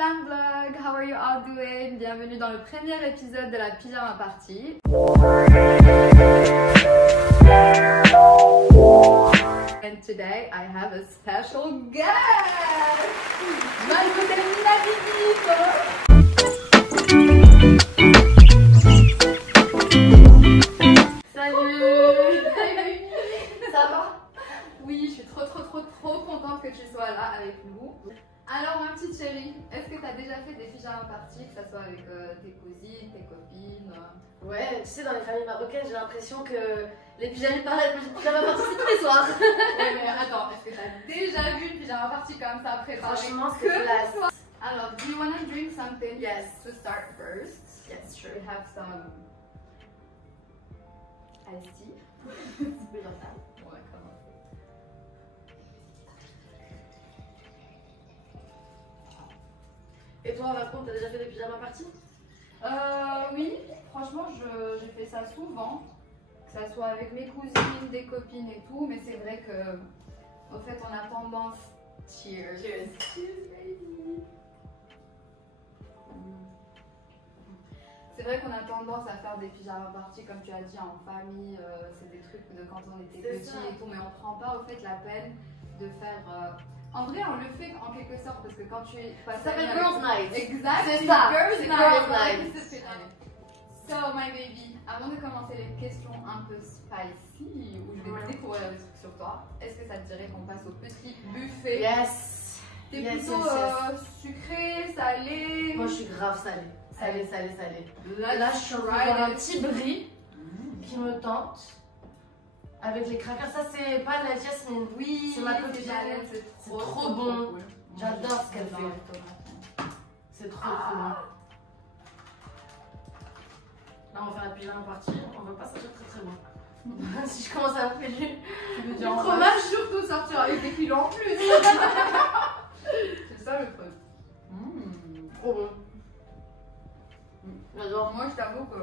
Glam Vlog, how are you all doing? Bienvenue dans le premier épisode de la pyjama party. And today I have a special guest! Mademoiselle Nina Bibib! Salut! Ça va? Oui, je suis trop contente que tu sois là avec nous. Alors ma petite chérie, est-ce que tu as déjà fait des pyjama parties, que ce soit avec tes cousines, tes copines? Ouais, tu sais, dans les familles marocaines, j'ai l'impression que les pyjamas parties, c'est tous les soirs. Ouais, mais attends, est-ce que tu as déjà vu une pyjama party comme ça préparée? Franchement, c'est classe. Alors, do you want to drink something? Yes. To start first. Yes, sure. We have some iced tea. Tu peux dire ça? On va commencer. Et toi, Vaco, t'as déjà fait des pyjamas parties? Oui, franchement, je fais ça souvent, que ça soit avec mes cousines, des copines et tout, mais c'est vrai que, au fait, on a tendance. Cheers. Cheers. Cheers, baby. C'est vrai qu'on a tendance à faire des pyjama parties, comme tu as dit, en famille, c'est des trucs de quand on était petits et tout, mais on prend pas au fait la peine de faire. En vrai, on le fait en quelque sorte parce que quand tu passes. Ça s'appelle Girls Night. Exact. C'est ça. Girls C'est Night. Girls Night. So, my baby, avant de commencer les questions un peu spicy, où je vais découvrir des trucs sur toi, est-ce que ça te dirait qu'on passe au petit buffet? Yes. T'es Yes, plutôt yes. Sucré, salé? Moi, je suis grave salée. Salée. Là, Là, je suis en train de voir un petit brie qui me tente. Avec les crackers, ça c'est pas la Jasmine. Oui, c'est ma copine. C'est trop bon. cool. J'adore ce qu'elle fait. C'est trop bon. Là, on va faire la pyjama partie. On va pas sortir très bon. Si je commence à faire du fromage, surtout sortir avec des kilos en plus. C'est ça le truc. Trop bon. J'adore. Moi, je t'avoue que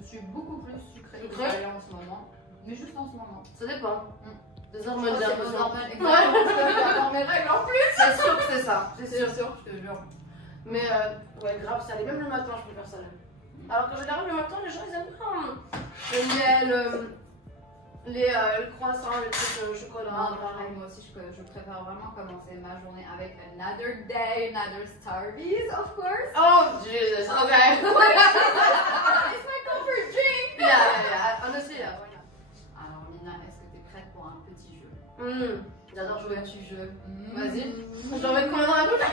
je suis beaucoup plus sucrée que salée en ce moment. Mais juste en ce moment. Ça dépend. Des hormones, Des exactement. hormones, exactement. Dans mes règles en plus. C'est sûr que c'est ça. C'est C'est sûr. sûr, je te jure. Mais ouais, grave salé. Même le matin, je peux faire salé. Alors que généralement, le matin, les gens ils aiment bien le miel, le croissant, les trucs au chocolat. Non, pareil, moi aussi, je préfère vraiment commencer ma journée avec another day, another Starbies, of course. Oh, Jesus. Okay. It's my comfort drink. Yeah. Honestly, yeah. Alors, Nina, est-ce que tu es prête pour un petit jeu? J'adore jouer. Petit jeu. Vas-y. Je dois mettre combien dans la bouche?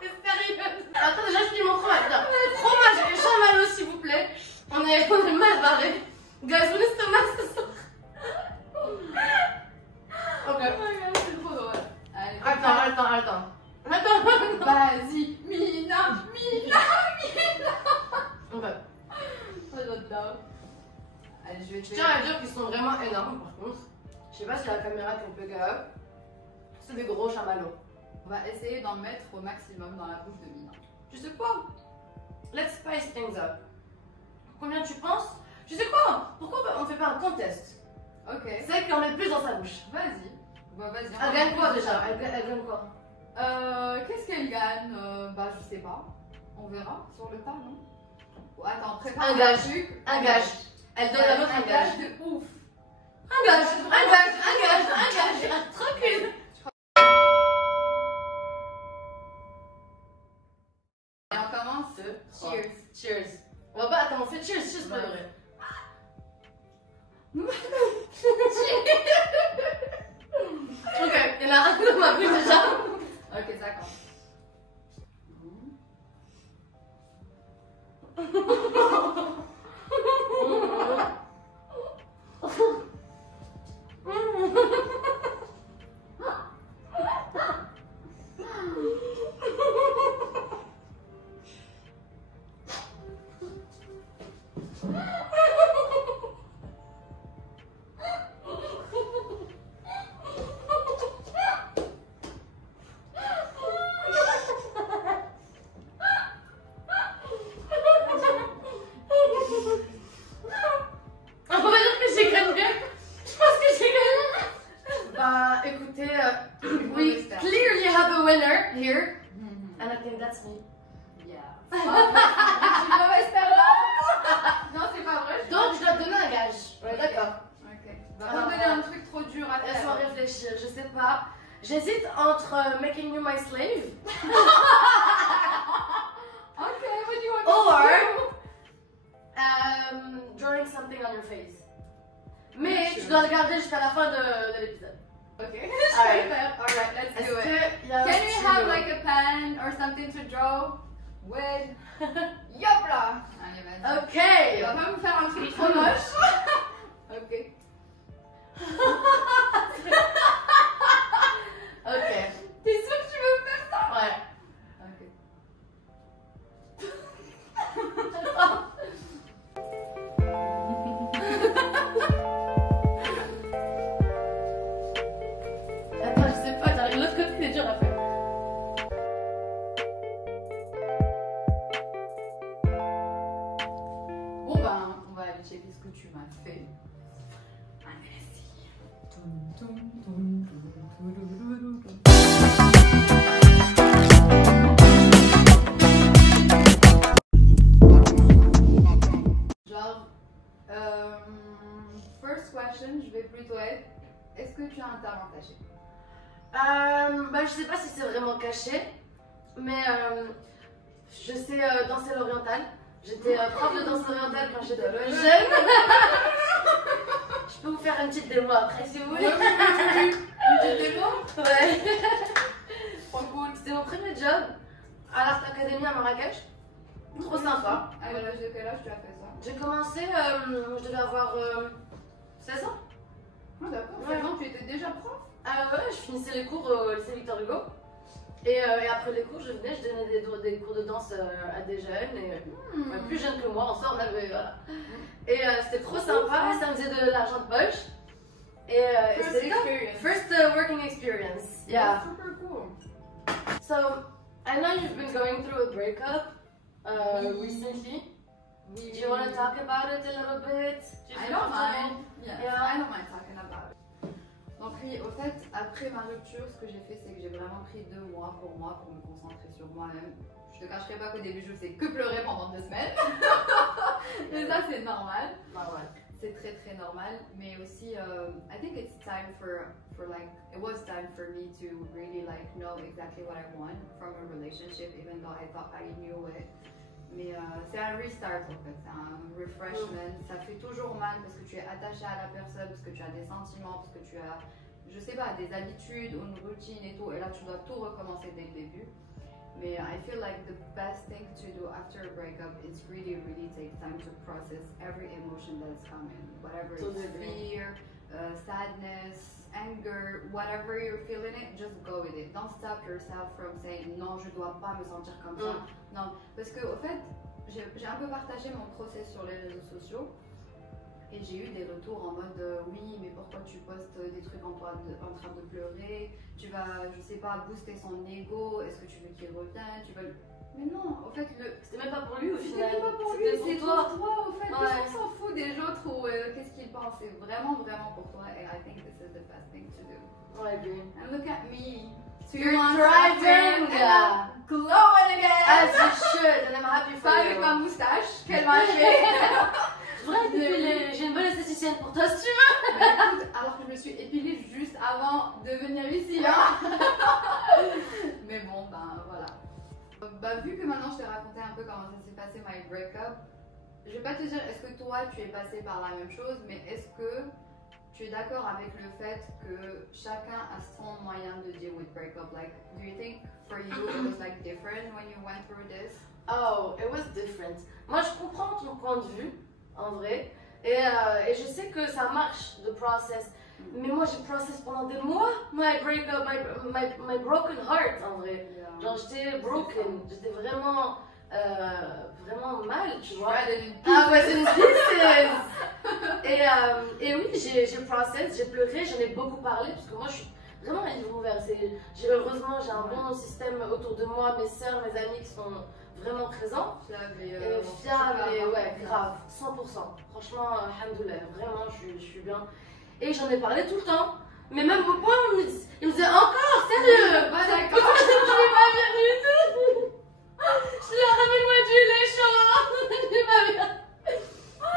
C'est sérieux. Attends, déjà, je finis mon fromage. Fromage et chamallow, s'il vous plaît. On est mal barrés. Guys, on est stomac ce soir. Ok. Oh my god, c'est trop drôle. Allez, Attends. Vas-y, Mina. Ok. Oh, j'adore. Allez, je vais te Je tiens à dire qu'ils sont vraiment énormes par contre. Je sais pas si la caméra peut grave. C'est des gros chamallows. On va essayer d'en mettre au maximum dans la bouche de Mina. Tu sais quoi? Let's spice things up. Combien tu penses? Tu sais quoi? Pourquoi on fait pas un contest? Ok. C'est qui en met le plus dans sa bouche. Vas-y. Bah, vas-y. Elle gagne quoi déjà? Elle gagne quoi? Qu'est-ce qu'elle gagne? Bah, je sais pas. On verra sur le tas, non? Attends, prépare Un gage. truc. Un gage. Elle donne la meuf un gage. de ouf. Un gage. Tranquille. Et on commence. Cheers. On va pas attendre, on fait cheers pour de vrai. Ok, il y en a un dans ma bouche déjà. Ok, ça commence. winner here, and I think that's me. Yeah. Je suis mauvaise perdante. Non, c'est pas vrai. Donc, je dois te donner un gage. Ouais, d'accord. Ok. Va pas me donner un truc trop dur à faire. Laisse-moi réfléchir, je sais pas. J'hésite entre making you my slave. Okay, what do you want Or to drawing something on your face. Mais tu dois regarder jusqu'à la fin de l'épisode. do? Okay. Alright. Alright, let's Est-ce do it. que y a un Can we stylo? have like a pen or something to draw with? Yop là. Allez, vas-y. Ok. Tu vas pas me faire un truc trop moche. Ok. Ok. T'es sûr que tu veux faire ça? Ouais. Ok. Attends, je sais pas, j'arrive de l'autre côté, c'est dur à faire. Bon ben, on va aller checker ce que tu m'as fait. Genre, first question, je vais plutôt être, est-ce que tu as un talent caché? Bah, je sais pas si c'est vraiment caché, mais je sais danser l'oriental. J'étais prof de danse orientale quand j'étais jeune. Je peux vous faire une petite démo après si vous voulez. Une petite démo? Ouais. Trop cool. C'était mon premier job à l'Art Academy à Marrakech. Trop sympa. À l'âge de quel âge tu as fait ça? J'ai commencé, je devais avoir 16 ans. Ah d'accord, Ouais. 16 ans, tu étais déjà prof? Ouais, je finissais les cours au lycée Victor Hugo. Et après les cours, je venais, je donnais des cours de danse à des jeunes, et plus jeunes que moi, en sort, on avait, voilà. Et c'était trop sympa, ça me faisait de l'argent de poche. Et First c'était top. experience. First working experience. Yeah. Super cool. So, I know you've been going through a breakup Oui. recently. Do you want to talk about it a little bit? Do you I feel don't comfortable? mind. Yes, Yeah. I don't mind talking about it. Donc oui, au fait, après ma rupture, ce que j'ai fait, c'est que j'ai vraiment pris 2 mois pour moi, pour me concentrer sur moi-même. Je te cacherai pas qu'au début, je faisais que pleurer pendant 2 semaines. Mais ça, c'est normal. Bah ouais. C'est très très normal. Mais aussi, I think it's time for like, it was time for me to really like know exactly what I want from a relationship, even though I thought I knew it. Mais c'est un restart en fait, c'est un refreshment. Ça fait toujours mal parce que tu es attaché à la personne, parce que tu as des sentiments, parce que tu as, je sais pas, des habitudes, une routine et tout. Et là, tu dois tout recommencer dès le début. Mais I feel like the best thing to do after a breakup is really take time to process every emotion that's coming. Whatever it's fear, sadness, anger, whatever you're feeling it, just go with it. Don't stop yourself from saying non, je dois pas me sentir comme ça. Non, parce que au fait, j'ai un peu partagé mon process sur les réseaux sociaux et j'ai eu des retours en mode oui, mais pourquoi tu postes des trucs en train de pleurer? Tu vas, je sais pas, booster son ego. Est-ce que tu veux qu'il revienne? Mais non, au fait, C'était même pas pour lui au c'était final. même pas pour lui, C'était c'est pour toi. pour toi au fait. Ouais. On s'en fout des autres ou qu'est-ce qu'ils pensent. C'est vraiment pour toi et I think this is the best thing to do. Ouais, agree. And look at me. You're 2 months thriving. after, and I'm glowing again. As you should, and I'm happy for Pas you. avec ma moustache qu'elle m'a fait. Vrai, j'ai une bonne esthéticienne pour toi si tu veux. Bah, écoute, alors que je me suis épilée juste avant de venir ici là. Mais bon, ben voilà. Bah vu que maintenant je t'ai raconté un peu comment ça s'est passé my breakup, je vais pas te dire est-ce que toi tu es passé par la même chose, mais est-ce que tu es d'accord avec le fait que chacun a son moyen de deal with breakup? Like, do you think for you it was like different when you went through this? Oh, it was different. Moi, je comprends ton point de vue, en vrai. Et je sais que ça marche, the process. Mais moi, j'ai process pendant des mois, my breakup, my broken heart, en vrai. Genre, j'étais broken, j'étais vraiment mal, tu vois. I was in pieces. Et oui, j'ai process, j'ai pleuré, j'en ai beaucoup parlé, parce que moi, je suis vraiment un livre ouvert. Heureusement, j'ai un bon système autour de moi, mes sœurs, mes amis qui sont vraiment présents. Fiable Et ouais, grave, 100%. Franchement, alhamdoulilah, vraiment, je suis bien. Et j'en ai parlé tout le temps. Mais même au point où il me disait encore, sérieux. Pas d'accord. Je l'ai pas bien du tout. Je lui ai ramène-moi du lait chaud. Je l'ai pas bien.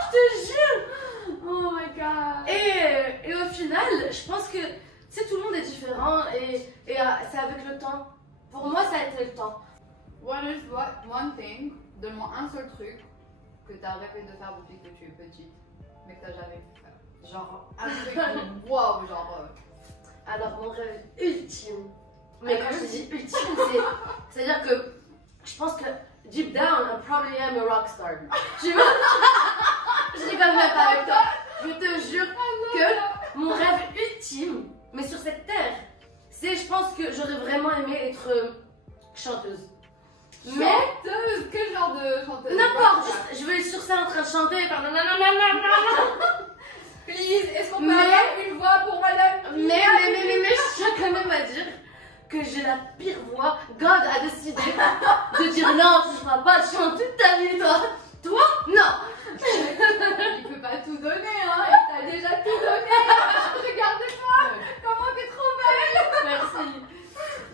Je te jure. Oh my god. Et au final, je pense que tout le monde est différent et c'est avec le temps. Pour moi, ça a été le temps. One thing, donne-moi un seul truc que t'as rêvé de faire depuis que tu es petite, mais que t'as jamais pu faire. Genre un truc de wow, genre. Alors, mon rêve ultime. Mais quand je dis ultime, c'est-à-dire que je pense que deep down, I probably am a rockstar. Tu vois? Je rigole même pas avec toi. Je te jure que mon rêve ultime, mais sur cette terre, c'est, je pense que j'aurais vraiment aimé être chanteuse. Mais Chanteuse? Quel genre de chanteuse? n'importe, je veux être sur scène en train de chanter, faire nanana. Please, est-ce qu'on peut avoir une voix pour madame? Mais je tiens quand même à dire que j'ai la pire voix. God a décidé de dire non, tu ne feras pas de chant toute ta vie, toi. Toi, non. Il peut pas tout donner, hein. Il t'a déjà tout donné. Regarde-moi, comment t'es trop belle. Merci.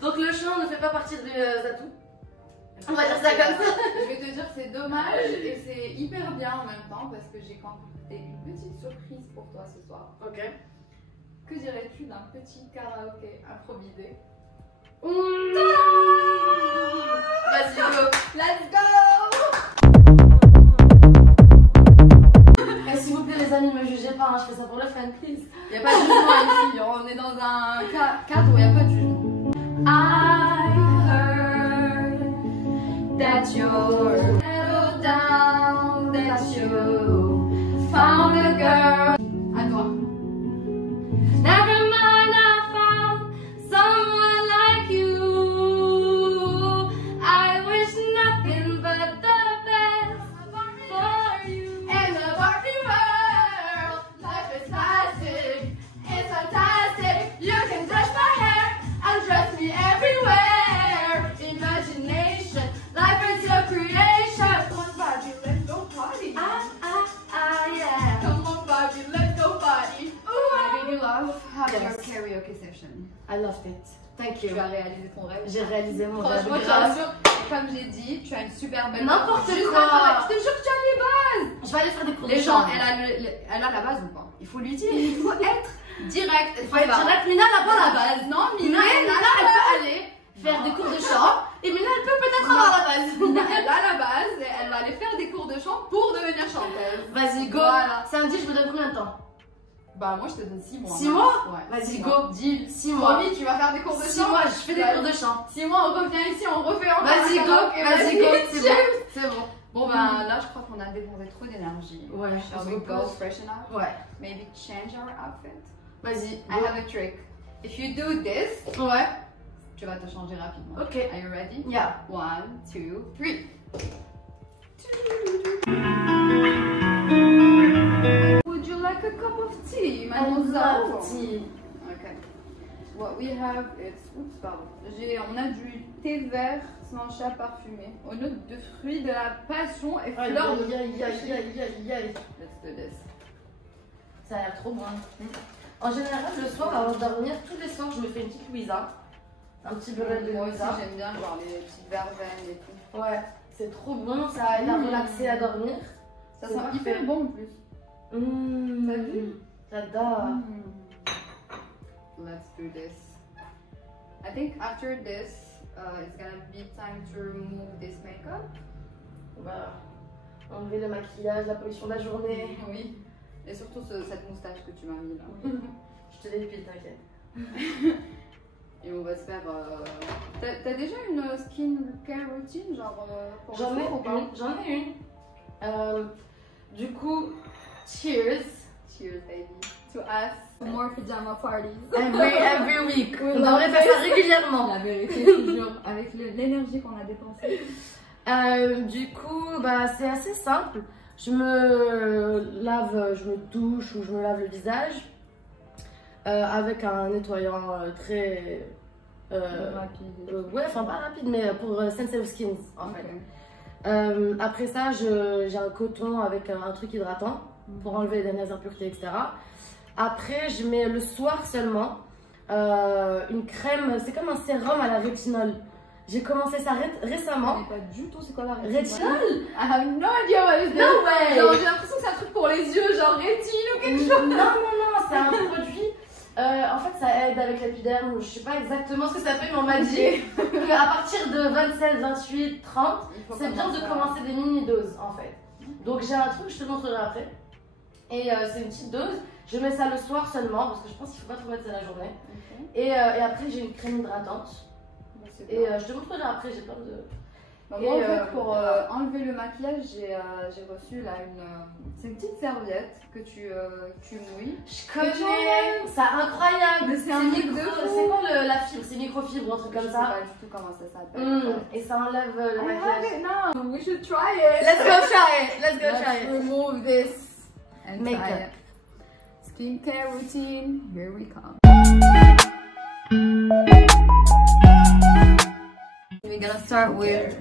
Donc le chant ne fait pas partie des atouts. On va dire ça comme ça. Je vais te dire c'est dommage et c'est hyper bien en même temps parce que j'ai concocté une petite surprise pour toi ce soir. Ok. Que dirais-tu d'un petit karaoké improvisé? Vas-y, go. Let's go! Et s'il vous plaît les amis, ne me jugez pas, hein, je fais ça pour le fun, please. Il n'y a pas de jugement ici, on est dans un cadre où il n'y a pas de jugement. I heard that you're settled down, that you found a girl. À toi. Never mind, I found someone like you. I wish nothing but the best for you. In the Barbie world, life is plastic. It's fantastic. You can brush my hair and dress me everywhere. Imagination, life is your creation. Come on, Barbie, let's go party. Yeah. Come on, Barbie, let's go party. My baby love, have Yes. your karaoke session. I loved it. Thank you. Tu as réalisé ton rêve. J'ai réalisé mon rêve. Franchement, grave. comme j'ai dit, tu as une super belle N'importe voix. Juste quoi. après, je te jure que tu as les bases. Je vais aller faire des cours de Les gens, chant. elle a la base ou pas? Il faut lui dire, il faut être direct. Il faut être direct. Mina n'a pas la base. Non, Mina, elle peut aller faire des cours de chant. Et Mina, elle peut peut-être avoir la base. Elle a la base et elle va aller faire des cours de chant pour devenir chanteuse. Vas-y, go. Voilà. Samedi, je me donne combien de temps? Bah, moi, je te donne 6 mois. 6 mois? Ouais. Vas-y, 6 go. mois. Deal. 6 mois. Promis, tu vas faire des cours de chant. 6 mois, je fais des cours de chant. 6 mois, on revient ici, on refait encore. Vas-y, un go. karaoké. Vas-y, go. C'est bon. C'est bon. Bon, bah, là, je crois qu'on a dépensé trop d'énergie. Ouais, Shall je we go repose. freshen up? Ouais. Maybe change our outfit? Vas-y. I have a trick. If you do this, Ouais. tu vas te changer rapidement. Ok. Are you ready? Yeah. 1, 2, 3. Would you like a cup of tea, I mademoiselle? love tea. Okay. What we have is, oups, pardon. On a du thé vert sans chat parfumé, aux notes de fruits de la passion et fleurs de Aïe. Let's do this. Ça a l'air trop bon. En général, le soir, avant de dormir, tous les soirs, je me fais une petite Louisa. Un petit beurre de Moi aussi, Louisa. j'aime bien genre les petites verveines et tout. Ouais, c'est trop bon, ça aide à relaxer, à dormir. Ça C'est sent parfait. hyper bon en plus. T'as vu? J'adore. Let's do this. I think after this, it's gonna be time to remove this makeup. On va enlever le maquillage, la pollution de la journée. Oui. Et surtout cette moustache que tu m'as mis là. Je te dépile, t'inquiète. Et on va se faire. T'as déjà une skincare routine genre pour J'en le ai soir ou pas? une. J'en ai une. Du coup, cheers. Cheers, baby. To us. More pajama parties. Every week. On devrait faire ça régulièrement. La vérité, toujours. Avec l'énergie qu'on a dépensée. Du coup, bah, c'est assez simple. Je me lave, je me douche ou je me lave le visage avec un nettoyant très Rapide. ouais, enfin pas rapide, mais pour Sensitive Skins en fait. Après ça, j'ai un coton avec un truc hydratant pour enlever les dernières impuretés, etc. Après, je mets le soir seulement, une crème, c'est comme un sérum à la rétinol. J'ai commencé ça récemment. Je sais pas du tout c'est quoi la Rétinol? I have no idea what it is. No way. Genre j'ai l'impression que c'est un truc pour les yeux, genre rétine ou quelque chose. Non, c'est un produit. En fait, ça aide avec l'épiderme. Je sais pas exactement ce que ça fait, mais on m'a dit qu'à partir de 27, 28, 30, c'est bien de commencer des mini-doses en fait. Donc j'ai un truc, je te montrerai après. Et c'est une petite dose. Je mets ça le soir seulement parce que je pense qu'il faut pas trop mettre ça la journée. Et après, j'ai une crème hydratante. Et je te montrerai après, j'ai plein de. Moi, en fait, pour enlever le maquillage, j'ai reçu là c'est une petite serviette que tu mouilles. Je connais, c'est incroyable. Mais c'est un truc de fou. C'est quoi la fibre? C'est microfibre ou un truc comme ça? Je sais pas du tout comment ça s'appelle. Et ça enlève le maquillage. No, we should try it. Let's go try it. Let's go try it. Remove this and Makeup. try it. Skincare routine. Here we come. We're gonna start with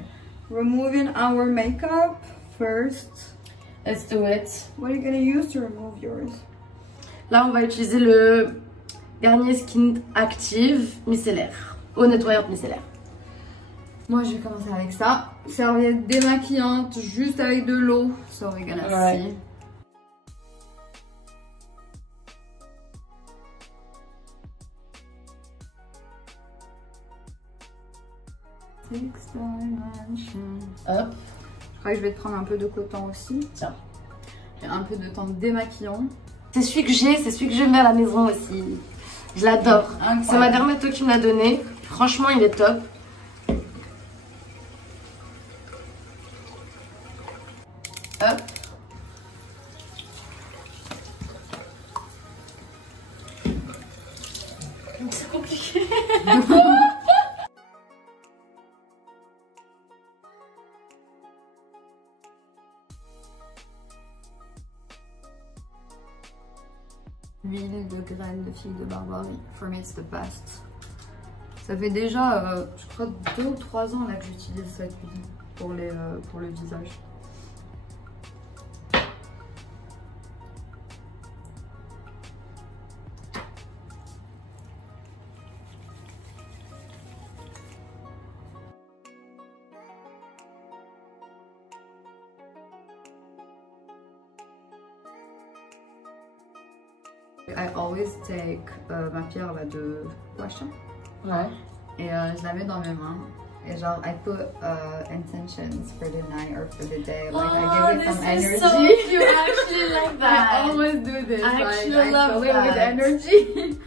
removing our makeup first. Let's do it. What are you gonna use to remove yours? Là, on va utiliser le Garnier Skin Active micellaire. Eau nettoyante micellaire. Moi, je vais commencer avec ça. Serviette démaquillante, juste avec de l'eau. So we're gonna see. Six dimension. Hop. Je crois que je vais te prendre un peu de coton aussi. Tiens. Et un peu de temps démaquillant. C'est celui que j'ai, c'est celui que je mets à la maison aussi. Je l'adore. C'est ma dermato qui me l'a donné. Franchement, il est top. Hop. C'est compliqué. L'huile de graines de figue de Barbarie. For me, it's the best. Ça fait déjà, je crois, 2 ou 3 ans là, que j'utilise cette huile pour le visage. I always take ma pierre là, de Washa. Ouais. Et je la mets dans mes mains. Et genre, I put intentions for the night or for the day. Like, I give it some energy. So cute. I actually like that. I always do this. I like, actually I love fill it with that. energy.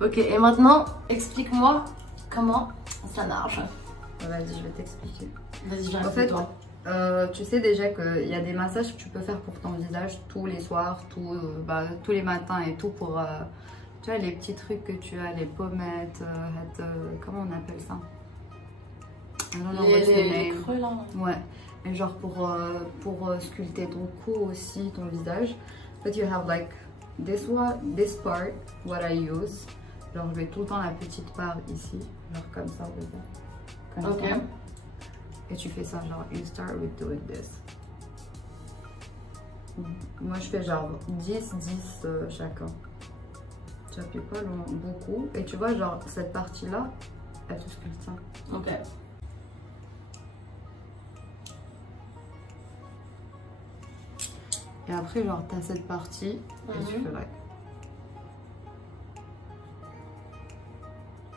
Ok, et maintenant, explique-moi comment ça marche. Vas-y, je vais t'expliquer. Vas-y, j'ai En fait, tu sais déjà qu'il y a des massages que tu peux faire pour ton visage tous les soirs, tous les matins et tout pour, tu vois, les petits trucs que tu as, les pommettes, comment on appelle ça? Les creux là. Ouais, et genre pour sculpter ton cou aussi, ton visage. But you have like this part, what I use. Genre je mets tout le temps la petite part ici, genre comme ça, comme ça. Et tu fais ça, genre, you start with doing this. Moi, je fais genre 10, 10 chacun. Tu appuies pas beaucoup. Et tu vois, genre, cette partie-là, elle te sculpte ça. Ok. Et après, genre, t'as cette partie, et tu fais là.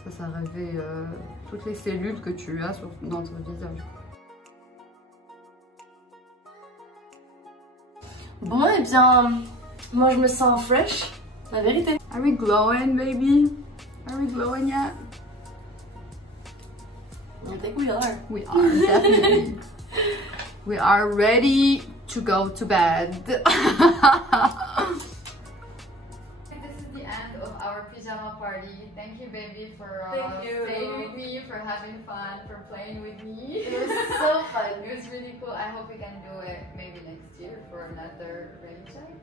Ça réveille toutes les cellules que tu as dans ton visage. Bon, et bien, moi je me sens fresh, la vérité. Are we glowing, baby? Are we glowing yet? I think we are. We are, definitely. We are ready to go to bed. This is the end of our pyjama party. Thank you, baby, for staying with me, for having fun, for playing with me. It was so fun. It was really cool. I hope we can do it maybe next year for another rain check.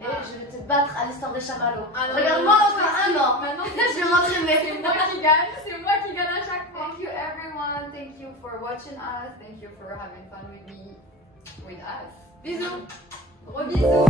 Et je vais te battre à l'histoire des chamallows. Alors, regarde-moi encore un an. Maintenant, Je vais m'entraîner. c'est moi qui gagne. C'est moi qui gagne à chaque fois. Thank you, everyone. Thank you for watching us. Thank you for having fun with me, with us. Bisous. Gros bisous.